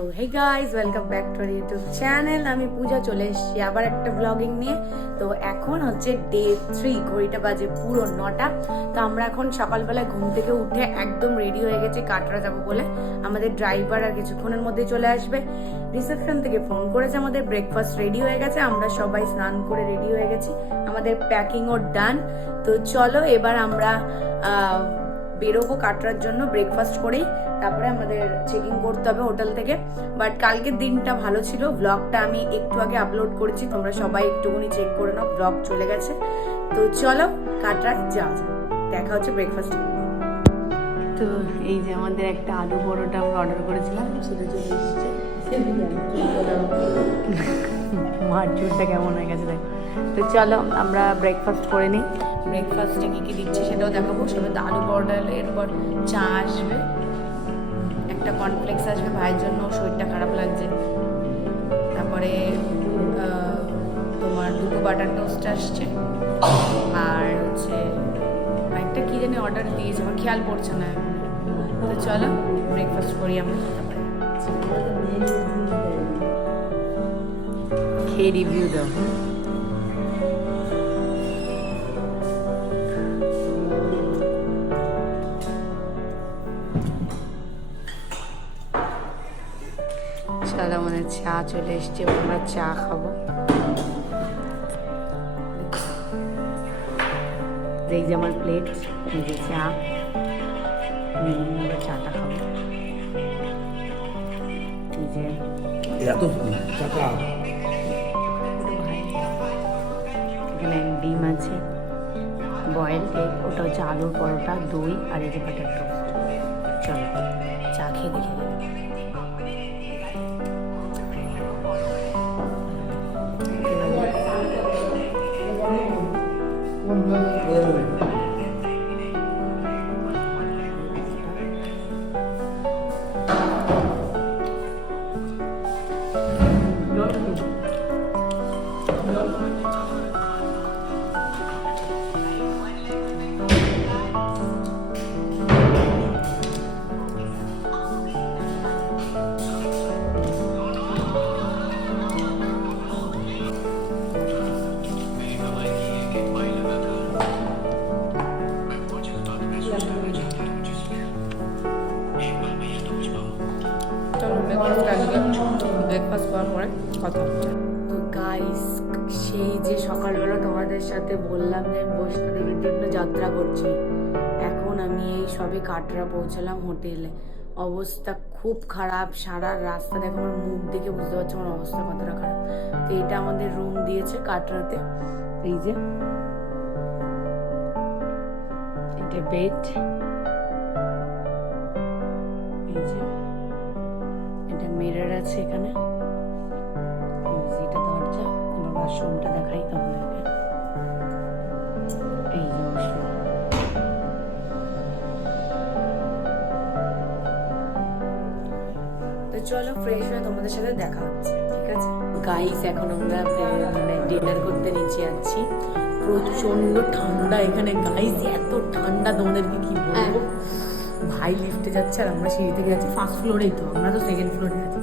তো hey guys, welcome back to our YouTube channel. আমি পূজা চলে এসেছি আবার একটা ব্লগিং নিয়ে। তো এখন হচ্ছে ডে 3, ঘড়িটা বাজে পুরো 9টা। তো আমরা এখন সকালবেলায় ঘুম থেকে উঠে একদম রেডি হয়ে গেছি কাটরা যাবো বলে। আমাদের ড্রাইভার আর কিছুক্ষণের মধ্যে চলে আসবে। রিসেপশন থেকে ফোন করেছে, আমাদের ব্রেকফাস্ট রেডি হয়ে গেছে, আমরা সবাই স্নান করে রেডি হয়ে গেছি, আমাদের প্যাকিংও ডান। তো চলো এবার আমরা বেরোবো কাটরার জন্য ব্রেকফাস্ট করেই, তারপরে আমাদের চেকিং করতে হবে হোটেল থেকে। বাট কালকের দিনটা ভালো ছিল, ব্লগটা আমি একটু আগে আপলোড করেছি, তোমরা সবাই একটুখানি চেক করে নাও, ব্লগ চলে গেছে। তো চলো কাটরায় যাওয়া যাক, দেখা হচ্ছে ব্রেকফাস্ট। তো এই যে আমাদের একটা আলু পরোটা আমরা অর্ডার করেছিলাম, সেটা চলে এসেছে। মার চুলটা কেমন হয়ে গেছে দেখো। তো চলো আমরা ব্রেকফাস্ট করে নিই। ব্রেকফাস্টে কী কী দিচ্ছে সেটাও দেখাবো। সেটা তো আলু পরোটা, এরপর চা আসবে, একটা কর্নফ্লেক্স আসবে ভাইয়ের জন্য, শরীরটা খারাপ লাগছে। তারপরে তোমার দুটো বাটার টোস্ট আসছে, আর হচ্ছে একটা কী জানি অর্ডার দিয়েছে, আমার খেয়াল পড়ছে না। তো চলো ব্রেকফাস্ট করি আমরা, তারপরে খেয়ে রিভিউ দাও। চলো আমাদের চা চলে এসছে, আমরা চা খাবো। এই যে আমার প্লেট, এই যে চা, আমরা চাটা খাবো। এই যে এখানে ডিম আছে, বয়েল এগ, ওটা হচ্ছে আলুর পরোটা, দই, আর এই যে বাটার টোস্ট। চলো চা খেয়ে দেখে দেবো। ব্রেকফাস্ট করার পরে কথা হচ্ছে। তো গাইস, সেই যে সকালবেলা তোমাদের সাথে বললাম যে আমি বৈষ্ণোদেবীর জন্য যাত্রা করছি, এখন আমি এই সবে কাটরা পৌঁছালাম হোটেলে। অবস্থা খুব খারাপ, সারা রাস্তা দেখো, আমার মুখ দেখে বুঝতে পারছো আমার অবস্থা কতটা খারাপ। তো এটা আমাদের রুম দিয়েছে কাটরাতে, এই যে এটা বেড, এই যে এটা মিরর আছে এখানে, এটা দরজা। এবার ওয়াশরুমটা দেখাই তোমাদেরকে, এই যে ওয়াশরুম। তো চলো ফ্রেশ হয়ে তোমাদের সাথে দেখা হচ্ছে, ঠিক আছে গাইস? এখন আমরা মানে ডিনার করতে নিচে যাচ্ছি। প্রচন্ড ঠান্ডা এখানে গাইস, এত ঠান্ডা তোমাদেরকে কি বলবো। ভাই লিফটে যাচ্ছে আর আমরা সিঁড়ি থেকে যাচ্ছি, ফার্স্ট ফ্লোরেই, তো আমরা তো সেকেন্ড ফ্লোরে আছি।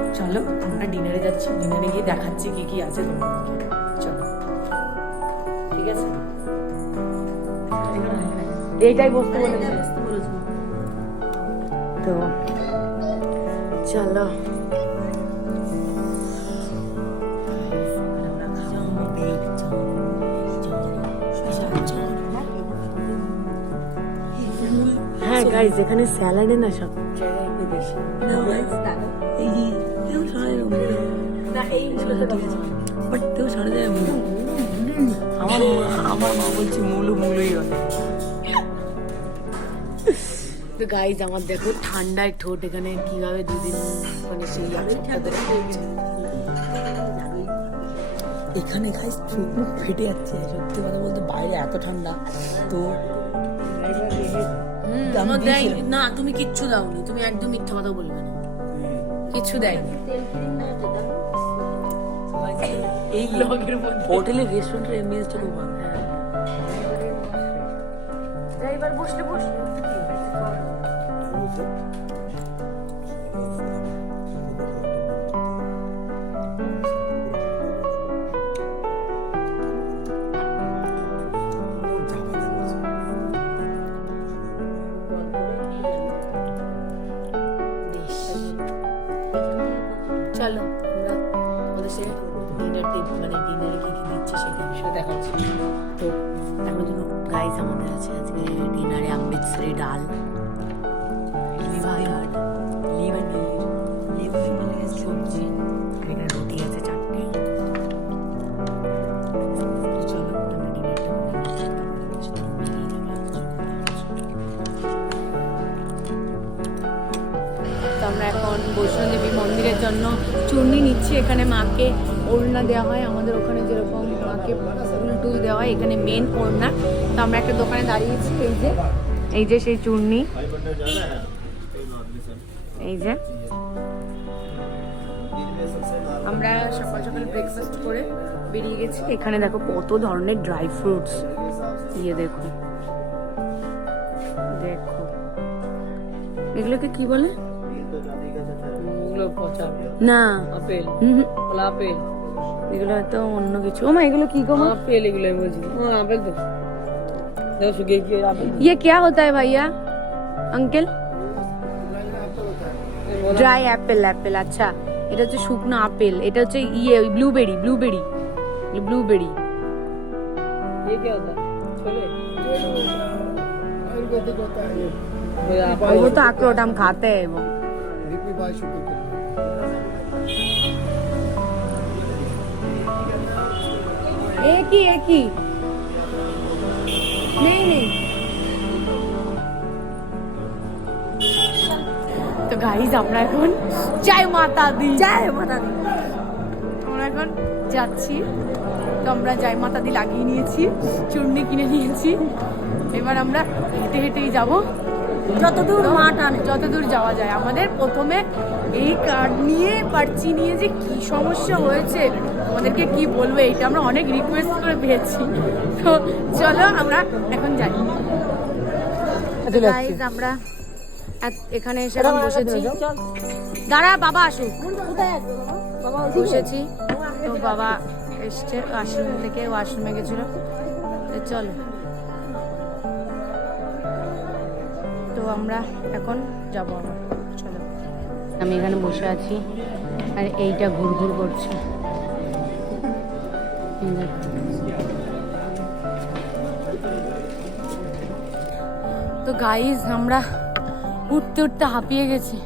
তো চলো আমরা ডিনারে যাচ্ছি, ডিনারে গিয়ে দেখাচ্ছি কি কি আছে তোমাদেরকে। চলো, ঠিক আছে? এইটাই বসতে বলেছে, তো চলো। হ্যাঁ গাইস, এখানে স্যালাডে না সব জায়গায় বেশি। আমার মা বলছে মুলুই হয়। তো গাইস আমার দেখো ঠান্ডায় ঠোঁট এখানে কিভাবে দুদিন মানে সেই এখানে গাইস চোখ মুখ ফেটে যাচ্ছে, সত্যি কথা বলতে। বাইরে এত ঠান্ডা, তো না তুমি কিচ্ছু দাওনি, তুমি একদম মিথ্যা কথা বলবে না, কিচ্ছু দেয়নি। এই ব্লগের মধ্যে হোটেলের রেস্টুরেন্টের এমবিএসটা খুব ভালো। এবার বসলে চলো আমরা আমাদের সে ডিনার মানে ডিনারে কি কি দিচ্ছে সেটা দেখাচ্ছি। তো এখন জন্য গাইস আমাদের আছে আজকে ডিনারে অমৃতসরি ডাল, সবজি, এখানে রুটি আছে 4টে। আমরা এখন বৈষ্ণোদেবী মন্দিরের জন্য চূর্ণি নিচ্ছি। এখানে মাকে ওড়না দেওয়া হয়, আমাদের ওখানে যেরকম মাকে ফুল টুল দেওয়া হয়, এখানে মেন ওড়না। তো আমরা একটা দোকানে দাঁড়িয়েছি, এই যে সেই চূর্ণি, এই যে আমরা সকাল সকাল ব্রেকফাস্ট করে বেরিয়ে গেছি। এখানে দেখো কত ধরনের ড্রাই ফ্রুটস, ইয়ে দেখো দেখো এগুলোকে কি বলে না, আপেল, আপেল, এগুলো হয়তো অন্য কিছু। ও মা এগুলো কি গো? আপেল, এগুলো বুঝি আপেল। তো ये क्या होता है भैया अंकल? Dry Apple, Apple. আচ্ছা, এটা হচ্ছে শুকনো আপেল, এটা হচ্ছে ইয়ে ব্লুবেরি, ব্লুবেরি, ব্লুবেরি। ये क्या होता है? छोले, आयुर्वेदिक होता है ये। वो तो अखरोट हम खाते हैं वो। एक ही नहीं। তো গাইস আমরা এখন জয় মাতা দি, আমরা এখন যাচ্ছি। তো আমরা জয় মাতা দি লাগিয়ে নিয়েছি, চূর্ণি কিনে নিয়েছি। এবার আমরা হেঁটে হেঁটেই যাবো যতদূর যাওয়া যায়। আমাদের প্রথমে এই কার্ড নিয়ে পার্চি নিয়ে যে কি সমস্যা হয়েছে আমাদেরকে কি বলবো, এইটা আমরা অনেক রিকোয়েস্ট করে পেয়েছি। তো চলো আমরা এখন যাই। গাইস আমরা এখানে এসে এখন বসেছি। দাঁড়া বাবা আসুক, বসেছি। তো বাবা এসছে ওয়াশরুম থেকে, ওয়াশরুমে গেছিল। তো চলো, তো আমরা এখন যাবো আবার। চলো, আমি এখানে বসে আছি আর এইটা ঘুরঘুর করছে। তো গাইজ আমরা উঠতে উঠতে হাঁপিয়ে গেছি।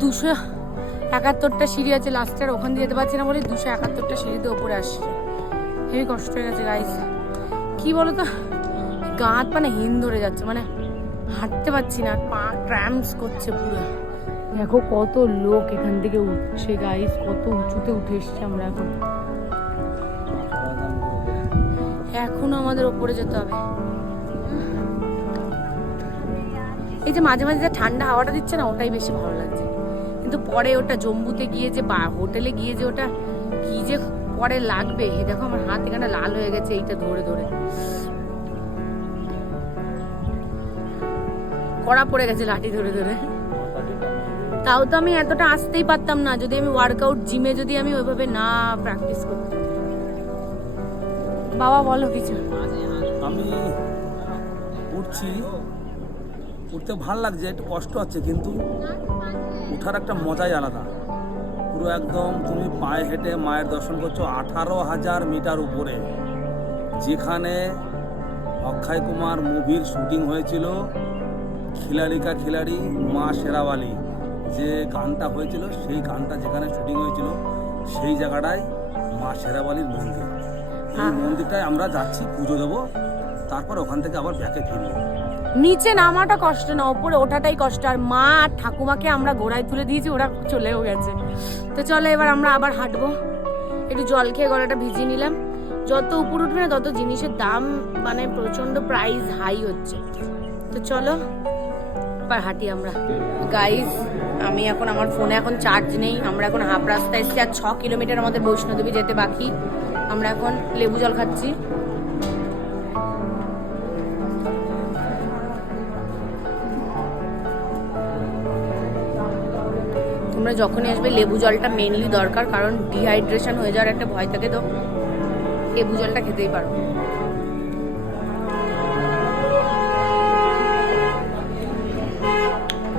271টা সিঁড়ি আছে লাস্টের, ওখান দিয়ে যেতে পারছি না বলে 271টা সিঁড়িতে ওপরে আসছে। হেবি কষ্ট হয়ে গেছে গাইজ। কি বলো তো, গা হাত মানে হিম ধরে যাচ্ছে, মানে হাঁটতে পারছি না, পা ক্র্যাম্পস করছে পুরো। দেখো কত লোক এখান থেকে উঠছে গাইজ, কত উঁচুতে উঠে এসছে আমরা। এখনো আমাদের ওপরে যেতে হবে। এই যে মাঝে মাঝে যে ঠান্ডা হাওয়াটা দিচ্ছে না, ওটাই বেশি ভালো লাগছে। কিন্তু পরে ওটা জম্বুতে গিয়ে যে বা হোটেলে গিয়ে যে ওটা কি যে পরে লাগবে, দেখো আমার হাত এখানে লাল হয়ে গেছে এইটা ধরে ধরে, কড়া পড়ে গেছে লাঠি ধরে ধরে। তাও তো আমি এতটা আসতেই পারতাম না যদি আমি ওয়ার্কআউট জিমে যদি আমি ওইভাবে না প্র্যাকটিস করতাম। বাবা বলো কিছু। আমি উঠছি, উঠতে ভাল লাগছে, একটু কষ্ট হচ্ছে, কিন্তু উঠার একটা মজাই আলাদা। পুরো একদম তুমি পায়ে হেঁটে মায়ের দর্শন করছো 18,000 মিটার উপরে, যেখানে অক্ষয় কুমার মুভির শুটিং হয়েছিল, খিলাড়ি কা খিলাড়ি মা শেরাওয়ালি যে গানটা হয়েছিল, সেই গানটা যেখানে শুটিং হয়েছিল সেই জায়গাটায় মা শেরাওয়ালির মন্দির। এই মন্দিরটায় আমরা যাচ্ছি, পুজো দেবো, তারপর ওখান থেকে আবার ব্যাকে ফিরবো। নিচে নামাটা কষ্ট না, ওপরে ওঠাটাই কষ্ট। আর মা আর ঠাকুমাকে আমরা ঘোড়ায় তুলে দিয়েছি, ওরা চলেও গেছে। তো চলো এবার আমরা আবার হাঁটবো। একটু জল খেয়ে গলাটা ভিজিয়ে নিলাম। যত উপর উঠবে না তত জিনিসের দাম মানে প্রচন্ড প্রাইস হাই হচ্ছে। তো চলো এবার হাঁটি আমরা। গাইজ আমি এখন, আমার ফোনে এখন চার্জ নেই, আমরা এখন হাফ রাস্তা এসেছি, আর 6 কিলোমিটার আমাদের বৈষ্ণোদেবী যেতে বাকি। আমরা এখন লেবু জল খাচ্ছি। তোমরা যখনই আসবে লেবু জলটা মেনলি দরকার, কারণ ডিহাইড্রেশন হয়ে যাওয়ার একটা ভয় থাকে, তো লেবু জলটা খেতেই পারো।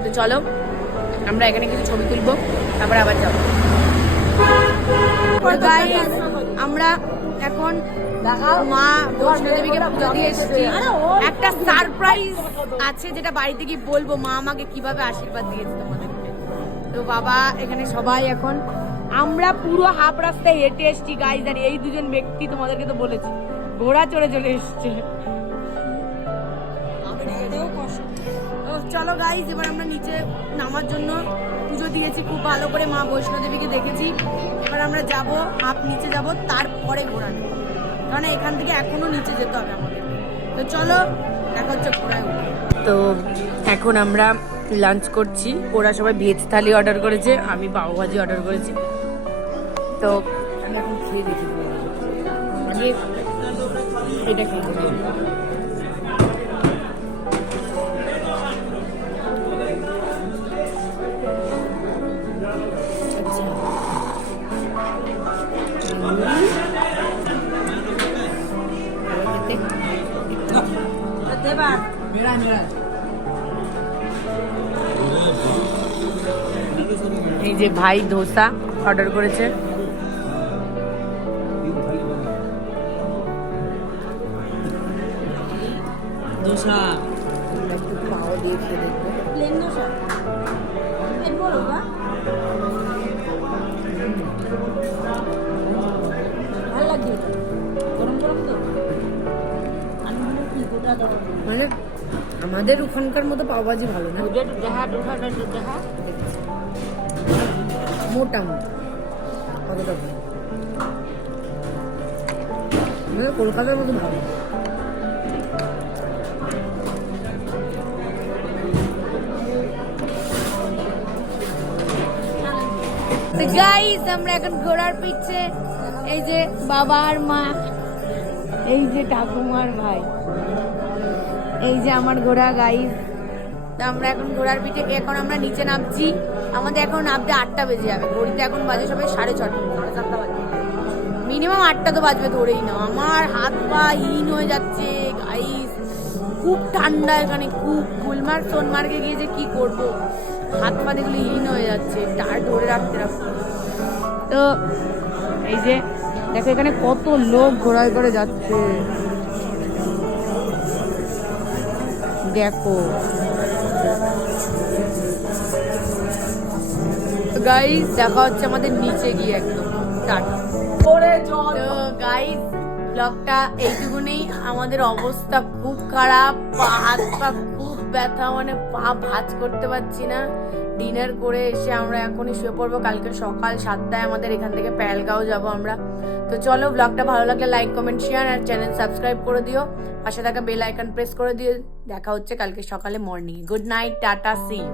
তো চলো আমরা এখানে কিছু ছবি তুলবো, তারপরে আবার যাবো। গাইস আমরা এখন মা বৈষ্ণো দেবীকে পুজো দিয়ে এসেছি। একটা সারপ্রাইজ আছে যেটা বাড়িতে গিয়ে বলবো মা আমাকে কিভাবে আশীর্বাদ দিয়েছে তোমাদেরকে। তো বাবা এখানে সবাই এখন আমরা পুরো হাফ রাস্তায় হেঁটে এসেছি গাইস, আর এই দুজন ব্যক্তি তোমাদেরকে তো বলেছি ঘোড়া চড়ে চলে এসছে। তো চলো গাইস এবার আমরা নিচে নামার জন্য পুজো দিয়েছি খুব ভালো করে, মা বৈষ্ণো দেবীকে দেখেছি। এবার আমরা যাব হাফ নিচে যাব, তারপরে ঘোড়া নেব, কারণ এখান থেকে এখনো নিচে যেতে হবে আমাদের। তো চলো দেখা হচ্ছে ঘোড়ায় উঠে। তো এখন আমরা লাঞ্চ করছি, ওরা সবাই ভেজ থালি অর্ডার করেছে, আমি পাওভাজি অর্ডার করেছি। তো আমি এখন খেয়ে দেখি এটা খেয়ে দেখি। এই যে ভাই ধোসা অর্ডার করেছে। ধোসা একটু পাও দিয়ে খেয়ে দেখবো। প্লেন ধোসা প্লেন বলো বা ভালো লাগছে গরম গরম তো আমি মনে কি গোটা দাও মানে আমাদের ওখানকার মতো পাওভাজি ভালো না, ওটা দেখা ধোসা দেখা মোটা মোটা অতটা ভালো, আমাদের কলকাতার মতো ভালো। গাইস আমরা এখন ঘোড়ার পিছে, এই যে বাবা আর মা, এই যে ঠাকুমার ভাই, এই যে আমার ঘোড়া গাইস। আমরা এখন ঘোড়ার পিঠে, এখন আমরা নিচে নামছি। আমাদের এখন নামতে 8টা বেজে যাবে, ঘড়িতে এখন বাজে সবাই 6:30 7:30 বাজে, মিনিমাম 8টা তো বাজবে ধরেই নাও। আমার হাত পা হিন হয়ে যাচ্ছে গাইস, খুব ঠান্ডা এখানে, খুব গুলমার্গ সোনমার্গে গিয়ে যে কি করব, হাত পা দেখলে হিন হয়ে যাচ্ছে, টার ধরে রাখতে রাখতে। তো এই যে দেখো এখানে কত লোক ঘোড়ায় করে যাচ্ছে, দেখো গাইস। দেখা হচ্ছে আমাদের নিচে গিয়ে একদম টাটা। তো গাইস ব্লগটা এইটুকুনেই। আমাদের অবস্থা খুব খারাপ, পা হাত পা খুব ব্যথা, মানে পা ভাঁজ করতে পারছি না। ডিনার করে এসে আমরা এখনই শুয়ে পড়বো, কালকে সকাল 7টায় আমাদের এখান থেকে পেহেলগাঁও যাব আমরা। তো চলো ব্লগটা ভালো লাগলে লাইক কমেন্ট শেয়ার আর চ্যানেল সাবস্ক্রাইব করে দিও, পাশে থাকা বেল আইকন প্রেস করে দিও। দেখা হচ্ছে কালকে সকালে morning. Good night, tata, see you.